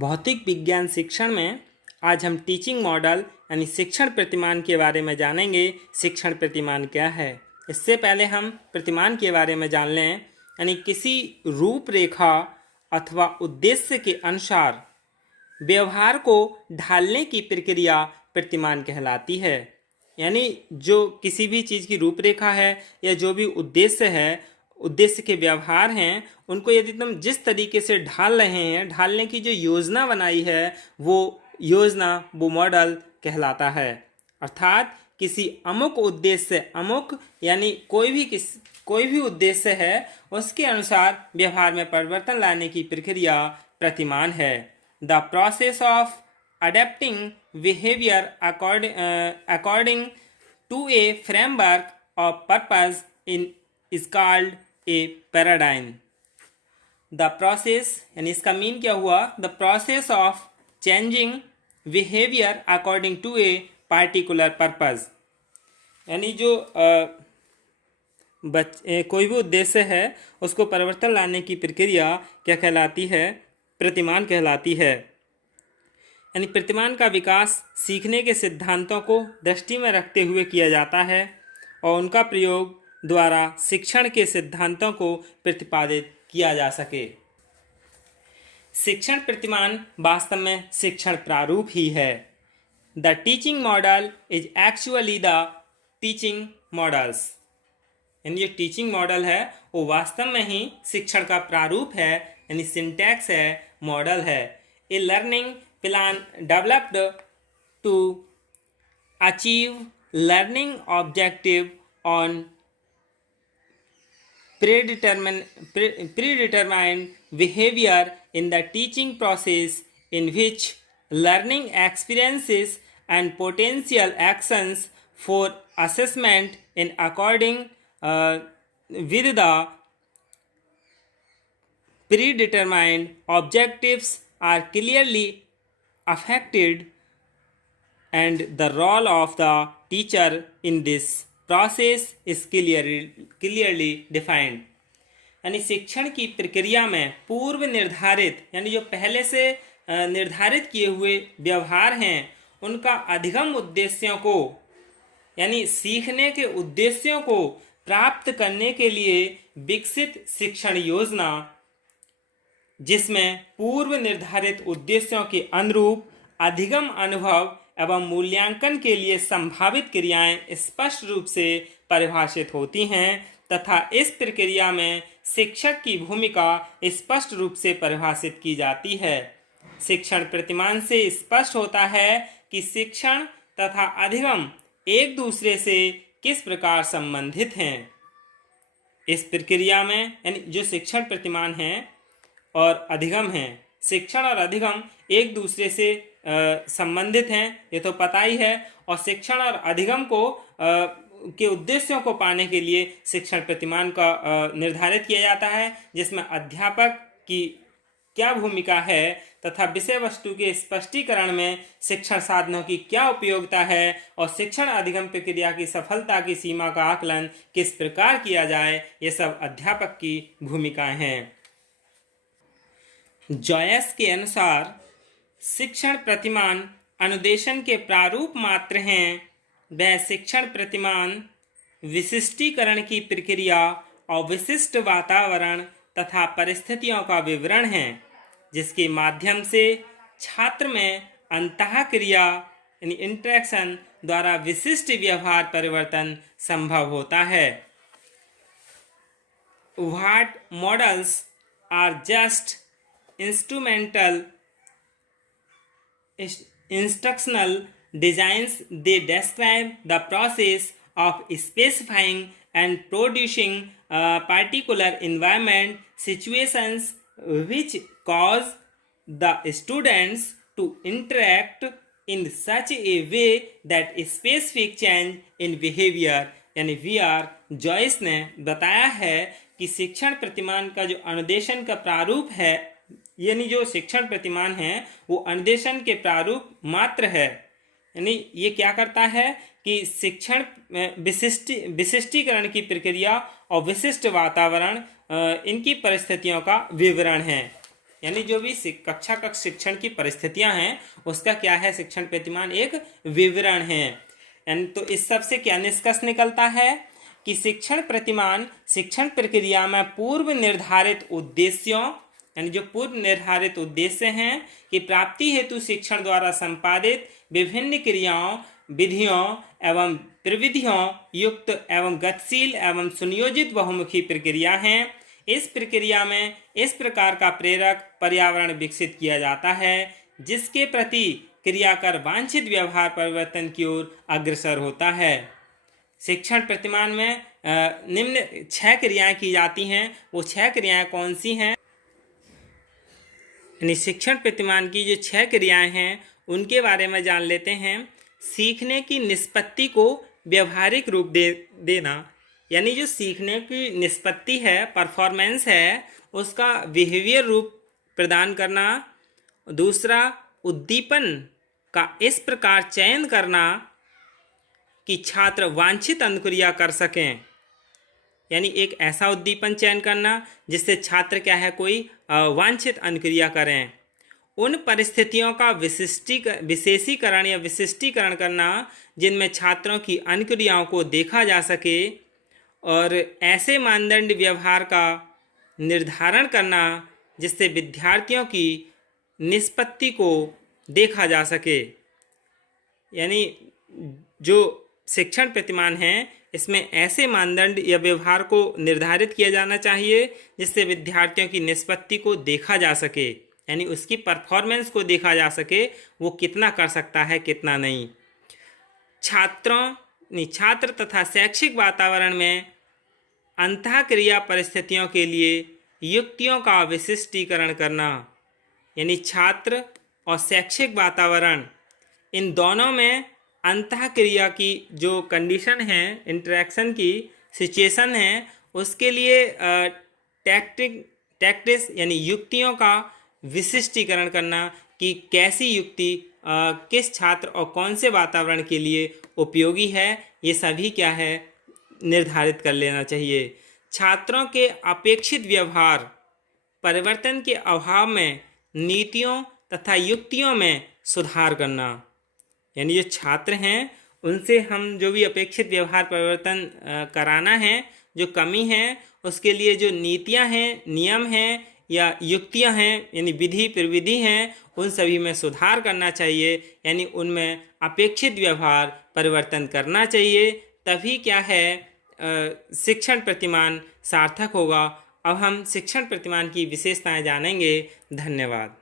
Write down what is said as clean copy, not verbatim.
भौतिक विज्ञान शिक्षण में आज हम टीचिंग मॉडल यानी शिक्षण प्रतिमान के बारे में जानेंगे। शिक्षण प्रतिमान क्या है? इससे पहले हम प्रतिमान के बारे में जान लें। यानी किसी रूपरेखा अथवा उद्देश्य के अनुसार व्यवहार को ढालने की प्रक्रिया प्रतिमान कहलाती है। यानी जो किसी भी चीज़ की रूपरेखा है या जो भी उद्देश्य है, उद्देश्य के व्यवहार हैं, उनको यदि तुम जिस तरीके से ढाल रहे हैं, ढालने की जो योजना बनाई है वो योजना, वो मॉडल कहलाता है। अर्थात किसी अमुक उद्देश्य, अमुक यानी कोई भी उद्देश्य है, उसके अनुसार व्यवहार में परिवर्तन लाने की प्रक्रिया प्रतिमान है। The process of adapting behaviour according to a framework of purpose in is called a paradigm. The process यानी इसका मीन क्या हुआ? The process of changing behaviour according to a particular purpose. यानी जो कोई भी उद्देश्य है उसको परिवर्तन लाने की प्रक्रिया क्या कहलाती है? प्रतिमान कहलाती है। यानी प्रतिमान का विकास सीखने के सिद्धांतों को दृष्टि में रखते हुए किया जाता है और उनका प्रयोग द्वारा शिक्षण के सिद्धांतों को प्रतिपादित किया जा सके। शिक्षण प्रतिमान वास्तव में शिक्षण प्रारूप ही है। The teaching model is actually the teaching models. यानी ये टीचिंग मॉडल है वो वास्तव में ही शिक्षण का प्रारूप है, यानी सिंटैक्स है, मॉडल है। A learning plan developed to achieve learning objective on predetermined behavior in the teaching process, in which learning experiences and potential actions for assessment in according with the predetermined objectives are clearly affected, and the role of the teacher in this process is clearly defined। यानी शिक्षण की प्रक्रिया में पूर्व निर्धारित यानी जो पहले से निर्धारित किए हुए व्यवहार हैं उनका अधिगम उद्देश्यों को यानी सीखने के उद्देश्यों को प्राप्त करने के लिए विकसित शिक्षण योजना, जिसमें पूर्व निर्धारित उद्देश्यों के अनुरूप अधिगम अनुभव एवं मूल्यांकन के लिए संभावित क्रियाएं स्पष्ट रूप से परिभाषित होती हैं तथा इस प्रक्रिया में शिक्षक की भूमिका स्पष्ट रूप से परिभाषित की जाती है। शिक्षण प्रतिमान से स्पष्ट होता है कि शिक्षण तथा अधिगम एक दूसरे से किस प्रकार संबंधित हैं। इस प्रक्रिया में यानी जो शिक्षण प्रतिमान है और अधिगम है, शिक्षण और अधिगम एक दूसरे से संबंधित हैं, ये तो पता ही है। और शिक्षण और अधिगम को के उद्देश्यों को पाने के लिए शिक्षण प्रतिमान का निर्धारित किया जाता है, जिसमें अध्यापक की क्या भूमिका है तथा विषय वस्तु के स्पष्टीकरण में शिक्षण साधनों की क्या उपयोगिता है और शिक्षण अधिगम प्रक्रिया की सफलता की सीमा का आकलन किस प्रकार किया जाए, ये सब अध्यापक की भूमिकाएं हैं। जॉयस के अनुसार शिक्षण प्रतिमान अनुदेशन के प्रारूप मात्र हैं। वह शिक्षण प्रतिमान विशिष्टीकरण की प्रक्रिया और विशिष्ट वातावरण तथा परिस्थितियों का विवरण है, जिसके माध्यम से छात्र में अंतःक्रिया यानी इंटरेक्शन द्वारा विशिष्ट व्यवहार परिवर्तन संभव होता है। What models are just instrumental instructional designs, they describe the process of specifying and producing particular environment situations which cause the students to interact in such a way that a specific change in behavior। यानी VR Joyce ने बताया है कि शिक्षण प्रतिमान का जो अनुदेशन का प्रारूप है, यानी जो शिक्षण प्रतिमान है वो अनुदेशन के प्रारूप मात्र है। यानी ये क्या करता है कि शिक्षण विशिष्टीकरण की प्रक्रिया और विशिष्ट वातावरण इनकी परिस्थितियों का विवरण है। यानी जो भी कक्षा कक्ष शिक्षण की परिस्थितियां हैं उसका क्या है, शिक्षण प्रतिमान एक विवरण है। यानी तो इस सब से क्या निष्कर्ष निकलता है कि शिक्षण प्रतिमान शिक्षण प्रक्रिया में पूर्व निर्धारित उद्देश्यों, यानी जो पूर्व निर्धारित उद्देश्य हैं कि प्राप्ति हेतु शिक्षण द्वारा संपादित विभिन्न क्रियाओं, विधियों एवं प्रविधियों युक्त एवं गतिशील एवं सुनियोजित बहुमुखी प्रक्रिया हैं। इस प्रक्रिया में इस प्रकार का प्रेरक पर्यावरण विकसित किया जाता है जिसके प्रति क्रिया कर वांछित व्यवहार परिवर्तन की ओर अग्रसर होता है। शिक्षण प्रतिमान में निम्न 6 क्रियाएं की जाती हैं। वो 6 क्रियाएं कौन सी हैं? यानी शिक्षण प्रतिमान की जो 6 क्रियाएं हैं उनके बारे में जान लेते हैं। सीखने की निष्पत्ति को व्यवहारिक रूप देना, यानी जो सीखने की निष्पत्ति है, परफॉर्मेंस है, उसका बिहेवियर रूप प्रदान करना। दूसरा, उद्दीपन का इस प्रकार चयन करना कि छात्र वांछित अनुक्रिया कर सकें, यानी एक ऐसा उद्दीपन चयन करना जिससे छात्र क्या है, कोई वांछित अनुक्रिया करें। उन परिस्थितियों का विशेषीकरण या विशिष्टीकरण करना जिनमें छात्रों की अनुक्रियाओं को देखा जा सके और ऐसे मानदंड व्यवहार का निर्धारण करना जिससे विद्यार्थियों की निष्पत्ति को देखा जा सके। यानी जो शिक्षण प्रतिमान है इसमें ऐसे मानदंड या व्यवहार को निर्धारित किया जाना चाहिए जिससे विद्यार्थियों की निष्पत्ति को देखा जा सके, यानी उसकी परफॉर्मेंस को देखा जा सके, वो कितना कर सकता है कितना नहीं। छात्र तथा शैक्षिक वातावरण में अंतःक्रिया परिस्थितियों के लिए युक्तियों का विशिष्टीकरण करना, यानी छात्र और शैक्षिक वातावरण इन दोनों में अंतःक्रिया की जो कंडीशन है, इंटरेक्शन की सिचुएशन है, उसके लिए टैक्टिस यानी युक्तियों का विशिष्टीकरण करना कि कैसी युक्ति किस छात्र और कौन से वातावरण के लिए उपयोगी है, ये सभी क्या है निर्धारित कर लेना चाहिए। छात्रों के अपेक्षित व्यवहार परिवर्तन के अभाव में नीतियों तथा युक्तियों में सुधार करना, यानी जो छात्र हैं उनसे हम जो भी अपेक्षित व्यवहार परिवर्तन कराना है, जो कमी है उसके लिए जो नीतियां हैं, नियम हैं या युक्तियां हैं, यानी विधि प्रविधि हैं, उन सभी में सुधार करना चाहिए, यानी उनमें अपेक्षित व्यवहार परिवर्तन करना चाहिए। तभी क्या है शिक्षण प्रतिमान सार्थक होगा। अब हम शिक्षण प्रतिमान की विशेषताएं जानेंगे। धन्यवाद।